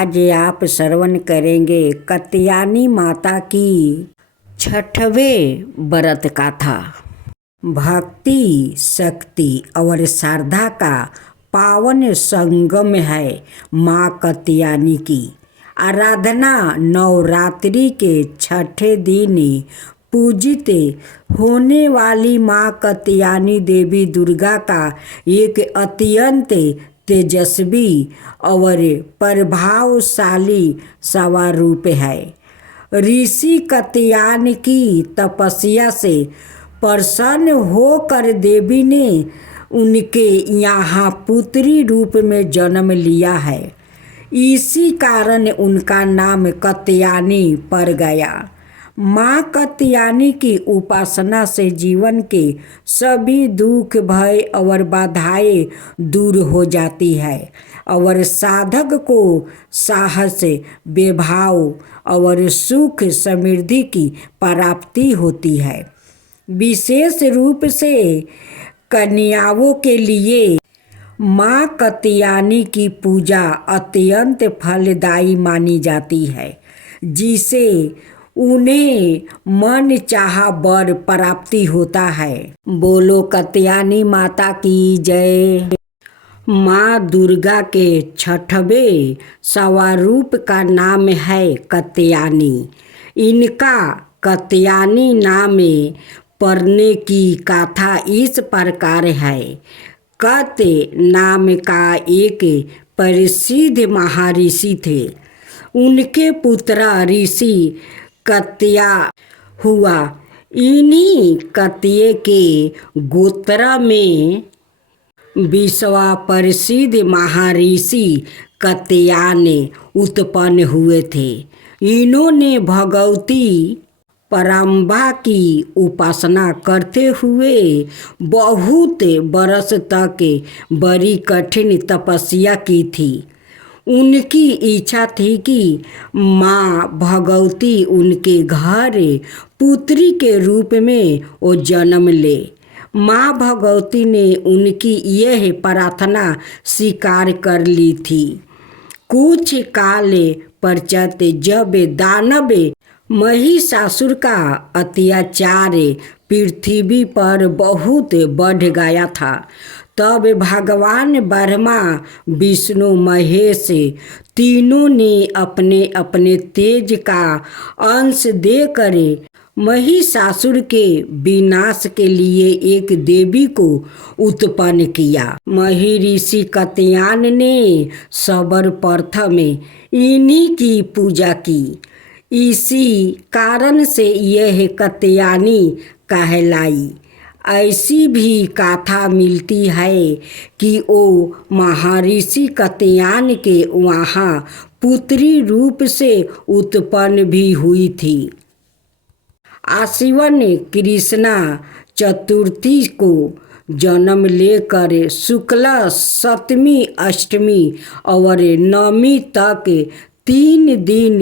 आज आप श्रवण करेंगे कात्यायनी माता की छठवें व्रत कथा। भक्ति, शक्ति और श्रद्धा का पावन संगम है माँ कात्यायनी की आराधना। नवरात्रि के छठे दिन पूजित होने वाली माँ कात्यायनी देवी दुर्गा का एक अत्यंत तेजस्वी और प्रभावशाली स्वरूप है। ऋषि कात्यायन की तपस्या से प्रसन्न होकर देवी ने उनके यहाँ पुत्री रूप में जन्म लिया है। इसी कारण उनका नाम कात्यायनी पड़ गया। माँ कात्यायनी की उपासना से जीवन के सभी दुख, भय और बाधाएं दूर हो जाती है और साधक को साहस, वैभव और सुख समृद्धि की प्राप्ति होती है। विशेष रूप से कन्याओं के लिए माँ कात्यायनी की पूजा अत्यंत फलदायी मानी जाती है, जिसे उन्हें मन चाहा वर प्राप्ति होता है। बोलो कात्यायनी माता की जय। माँ दुर्गा के छठवें स्वरूप का नाम है कात्यायनी। इनका कात्यायनी नाम पड़ने की कथा इस प्रकार है। कात्य नाम का एक प्रसिद्ध महर्षि थे। उनके पुत्र ऋषि कात्य हुआ। इन्हीं कात्य के गोत्र में विश्व प्रसिद्ध महर्षि कात्यायन उत्पन्न हुए थे। इन्होंने भगवती पराम्बा की उपासना करते हुए बहुत बरस तक बड़ी कठिन तपस्या की थी। उनकी इच्छा थी कि माँ भगवती उनके घर पुत्री के रूप में वो जन्म ले। माँ भगवती ने उनकी यह प्रार्थना स्वीकार कर ली थी। कुछ काल पश्चात जब दानव महिषासुर का अत्याचार पृथ्वी पर बहुत बढ़ गया था, तब भगवान ब्रह्मा, विष्णु, महेश तीनों ने अपने अपने तेज का अंश देकर महिषासुर के विनाश के लिए एक देवी को उत्पन्न किया। महर्षि कात्यायन ने सर्वप्रथम इन्हीं की पूजा की। इसी कारण से यह कात्यायनी कहलाई। ऐसी भी कथा मिलती है कि वो महर्षि कात्यायन के वहाँ पुत्री रूप से उत्पन्न भी हुई थी। आश्विन कृष्णा चतुर्थी को जन्म लेकर शुक्ल सप्तमी, अष्टमी और नवमी तक 3 दिन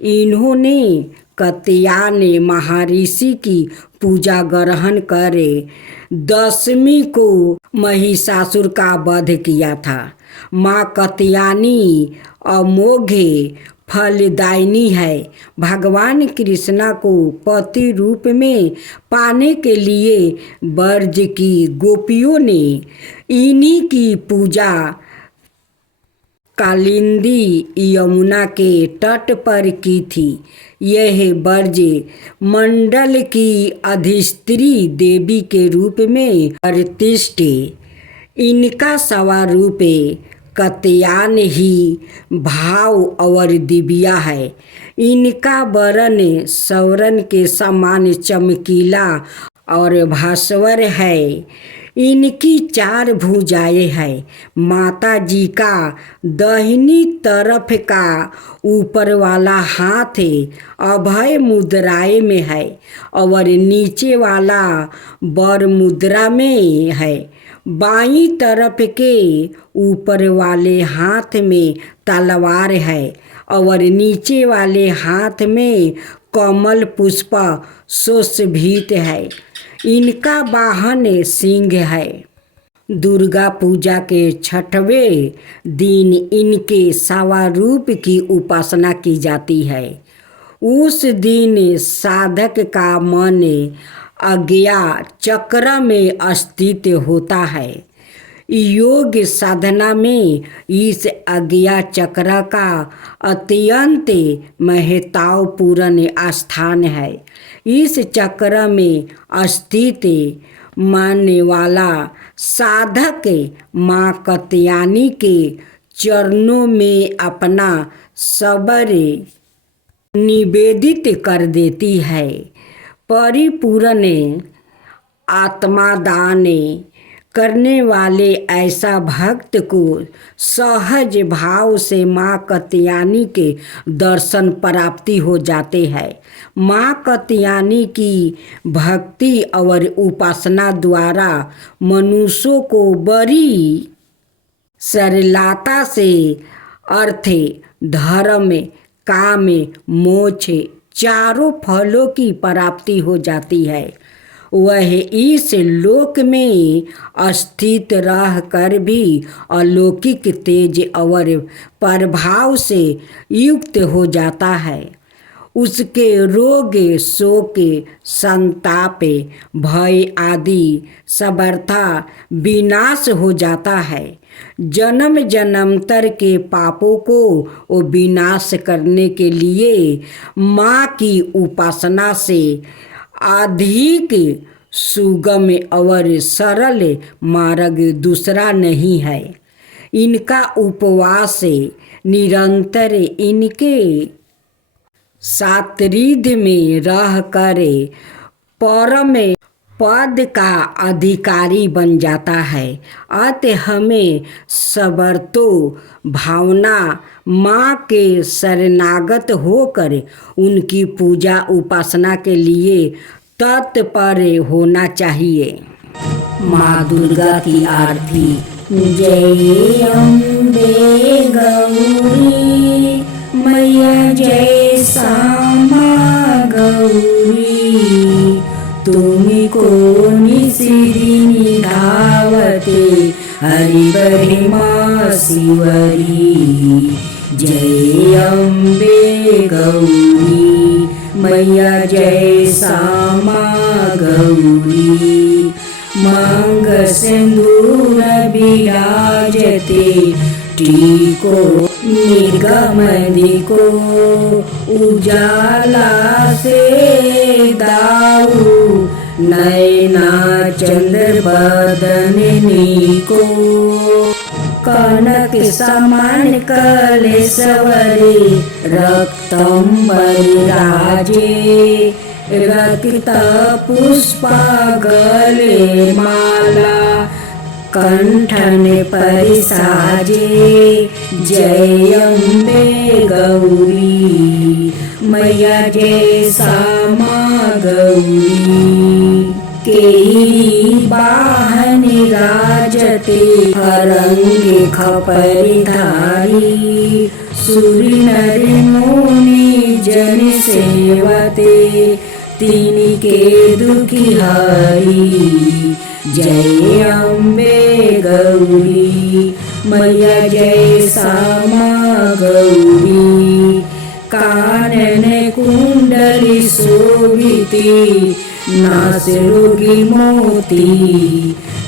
इन्होंने कात्यायन महर्षि की पूजा ग्रहण करे 10वीं को महिषासुर का वध किया था। माँ कात्यायनी अमोघ फलदायिनी है। भगवान कृष्णा को पति रूप में पाने के लिए ब्रज की गोपियों ने इन्हीं की पूजा कालिंदी यमुना के तट पर की थी। यह ब्रज मंडल की अधिष्ठात्री देवी के रूप में प्रतिष्ठित। इनका स्वरूप कात्यायन ही भाव और दिव्या है। इनका वर्ण स्वर्ण के समान चमकीला और भास्वर है। इनकी 4 भुजाएं हैं। माता जी का दाहिनी तरफ का ऊपर वाला हाथ अभय मुद्राएं में है और नीचे वाला वर मुद्रा में है। बाईं तरफ के ऊपर वाले हाथ में तलवार है और नीचे वाले हाथ में कमल पुष्प सुशोभित है। इनका वाहन सिंह है। दुर्गा पूजा के 6वें दिन इनके सावा रूप की उपासना की जाती है। उस दिन साधक का मन अज्ञा चक्र में स्थित होता है। योग साधना में इस अज्ञा चक्र का अत्यंत महत्वपूर्ण स्थान है। इस चक्र में स्थित मानने वाला साधक माँ कात्यायनी के चरणों में अपना सबर निवेदित कर देती है। परिपूर्ण आत्मादान करने वाले ऐसा भक्त को सहज भाव से माँ कात्यायनी के दर्शन प्राप्ति हो जाते हैं। माँ कात्यायनी की भक्ति और उपासना द्वारा मनुष्यों को बड़ी सरलता से अर्थ, धर्म, काम, मोक्ष चारों फलों की प्राप्ति हो जाती है। वह इस लोक में स्थित रह कर भी अलौकिक तेज और प्रभाव से युक्त हो जाता है। उसके रोग, शोक, संताप, भय आदि सर्वथा विनाश हो जाता है। जन्म जन्मांतर के पापों को वो विनाश करने के लिए माँ की उपासना से अधिक सुगम और सरल मार्ग दूसरा नहीं है। इनका उपवास निरंतर इनके सात्रिध में रह कर परम पद का अधिकारी बन जाता है। अतः हमें सर्वतो भावना माँ के शरणागत होकर उनकी पूजा उपासना के लिए तत्पर होना चाहिए। माँ दुर्गा की आरती। जय अम्बे गौरी मैया, जय श्यामा गौरी, तुमको निशिदिनी धावते हरि माँ शिवरी। जय अम्बे गौरी मैया, जय श्यामा गौरी, मांग सिंदूर विराजते टीको निर्गमदिको, उजाला से दाऊ नैना चंद्र बदनी को, कनक समान कलेश्वरी रक्तंबर राजे, रक्त पुष्पा गले माला कंठन परिसाजे। जय अम्बे गौरी मैया, जय श्यामा गौरी, केरी वाहन राजते हरंगे खपरी धारी, सूर्य नर मुनि जन सेवते तिनके दुखी हरी। जय अम्बे गौरी मैया, जय श्यामा गौरी, कानन कुंडली शोभिती नास रोगी मोती,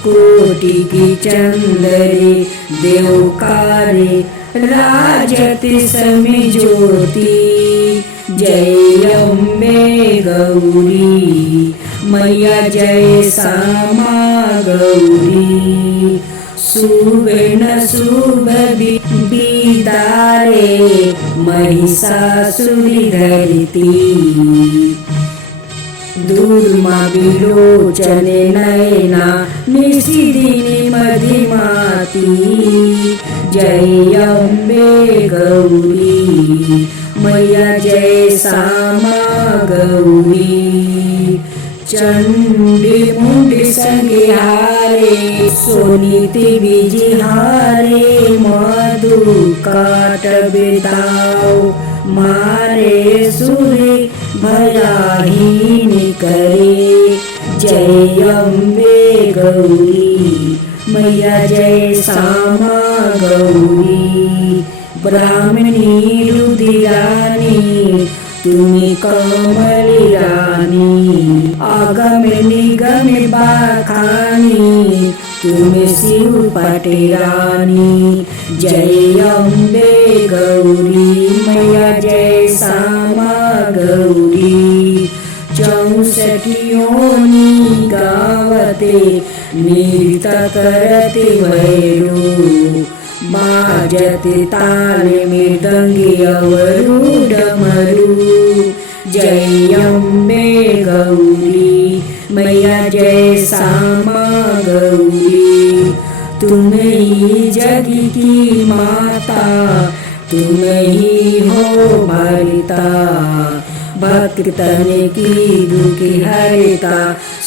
कोटि की चंद्रे देवकारे राजति समी ज्योति। जय अम्बे गौरी मैया, जय श्यामा गौरी, सुबह शुभ बिदारे महिषासुरी धरती, दूर्मा विलोचन नयना निशिदिनी मधिमाती। जय अम्बे गौरी मैया, जय श्यामा गौरी, चंडी मुंडी संगिहारे सोनीति विजिहारे, मधु काट बिताओ मारे सूर्य भयाहीन करे। जय अम्बे गौरी मैया जय श्यामा गौरी। ब्राह्मणी रुधिरानी तुम्ही कमली रानी। आगम निगम बाखानी तुम्ही शिव पटेरानी। जय अम्बे गौरी मैया जय श्यामा गौरी। 64 योनी गावते नृत्य करते भैरू। बाजते ताल मृदंगी अवरू डमरू। जय अम्बे गौरी मैया जय श्यामा गौरी। तुम ही जग की माता तुम ही हो भरता। भक्तन की दुख हरता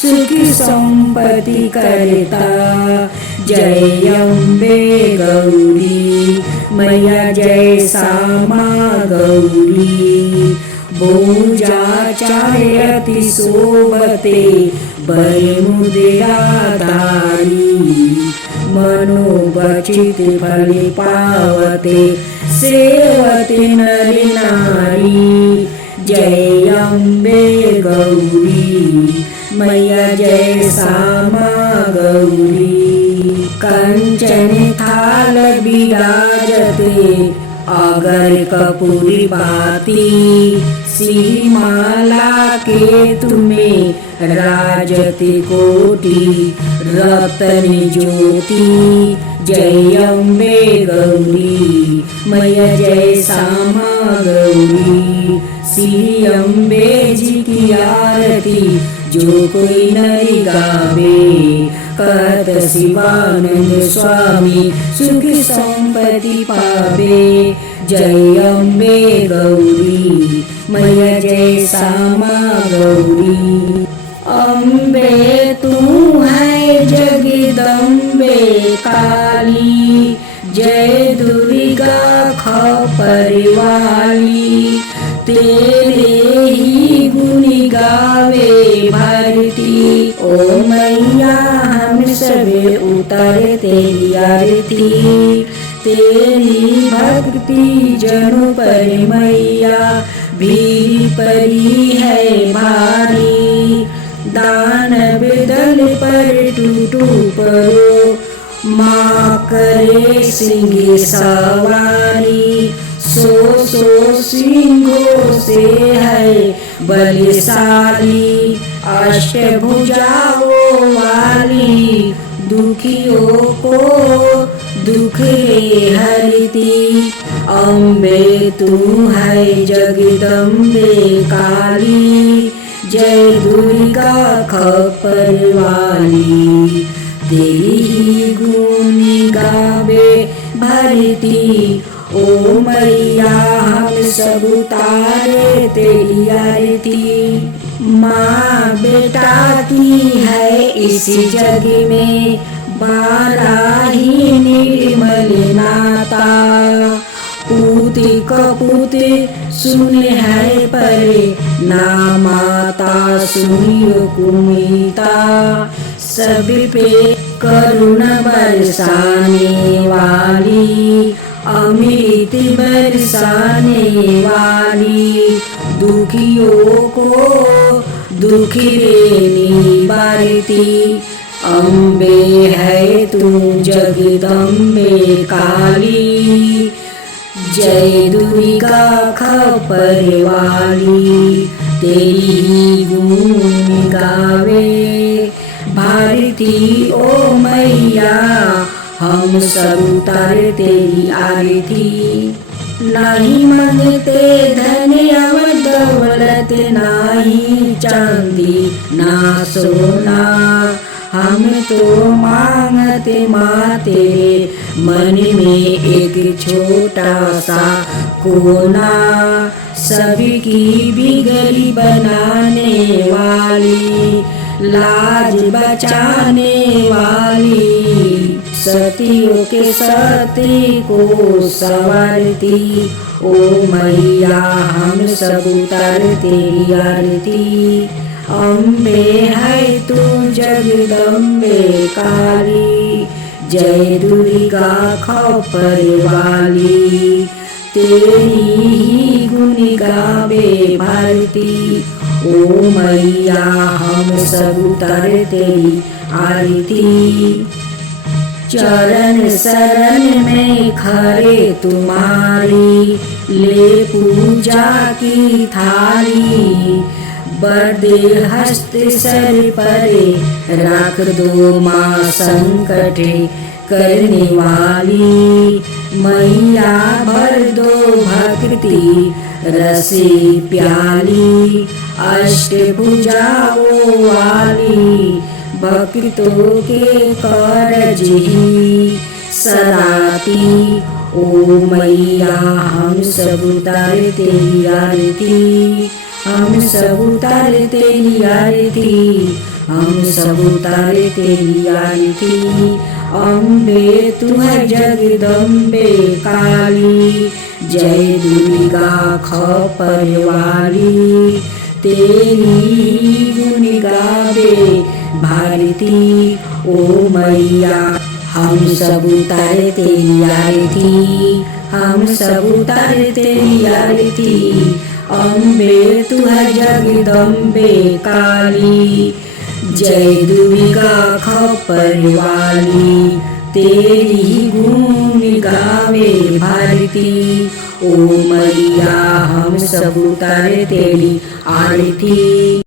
सुख संपत्ति करता। जय अम्बे गौरी मैया जय श्यामा गौरी। भूजा चाहे अति शोभते बर मुद्रा धारी। मनोबचित फल पावते सेवते नर नारी। जय अम्बे गौरी मैया जय श्यामा गौरी। कंचन थाल विराजते अगर कपूरी बाती। श्रीमाला के तुम्हें राजते कोटि रतन ज्योति। जय अम्बे गौरी मैया जय श्यामा गौरी। श्री अम्बे जी की आरती जो कोई नरी गावे। कहत शिवानंद स्वामी सुख संपत्ति पावे। जय अम्बे गौरी मैया जय श्यामा गौरी। अम्बे तू है जगदम्बे काली। जय दुर्गा खपर वाली। तेरे ही गुण गावे भरती। ओ मैया हम सब उतर तेरी आरती। तेरी भक्ति जनों पर मैया भीड़ पड़ी है भारी। दानव दल पर टूटू परो माँ करे सिंह सवारी। सो सिंहों से है बलशाली। अष्टभुजाओं वाली दुखियों को दुख हरती। अम्बे तू है जगदम्बे काली। जय दुर्गा खपर वाली। तेरी ही गुण गावे भरती। ओ मैया हम सब उतारे तेरी आरती। माँ बेटा की है इस जग में बारा ही निर्मल नाता। पूत कपूत सुने है परे ना माता सुनियो कुमिता। सब पे करुणा बरसाने वाली। अमृत बरसाने वाली। दुखियों को दुख निवारती। अम्बे है तू जगदम्बे काली। जय दुर्गा खपर वाली। तेरी ही गुण गावे भारती। ओ मैया हम सब उतारे तेरी आरती। नहीं मांगते धन अवध दौलत नाही चांदी ना सोना। हम तो मांगते माँ तेरे मन में एक छोटा सा कोना। सबकी बिगड़ी बनाने वाली लाज बचाने वाली। सतियों के सती को संवारती। ओ मैया हम सब उतार तेरी आरती। अम्बे है तू जगदम्बे काली। जय दुर्गा खप्पर वाली, तेरी ही गुण गावे भारती। ओ मैया हम सब उतारे तेरी आरती, चरण शरण में खड़े तुम्हारी, ले पूजा की थाली। बरदे हस्त सर परे, रख दो माँ संकट करने वाली। मैया भर दो भक्ति रसे प्याली, अष्टभुजाओं वाली भक्तों के कारज ही सदाती। ओ मैया हम सब उतारे तेरी आरती, हम सब उतारे तेरी आरती, हम सब उतारे तेरी आरती। अम्बे तू है जगदम्बे काली, जय दुर्गा खप्पर वाली, तेरी गुण गावे भारती। ओ मैया हम सब उतारे तेरी आरती, हम सब उतारे तेरी आरती। अम्बे तू है जगदम्बे काली, जय दुर्गा खप्पर वाली, तेरी गुण गावे भारती। ओ मैया हम सब उतारे तेरी आरती।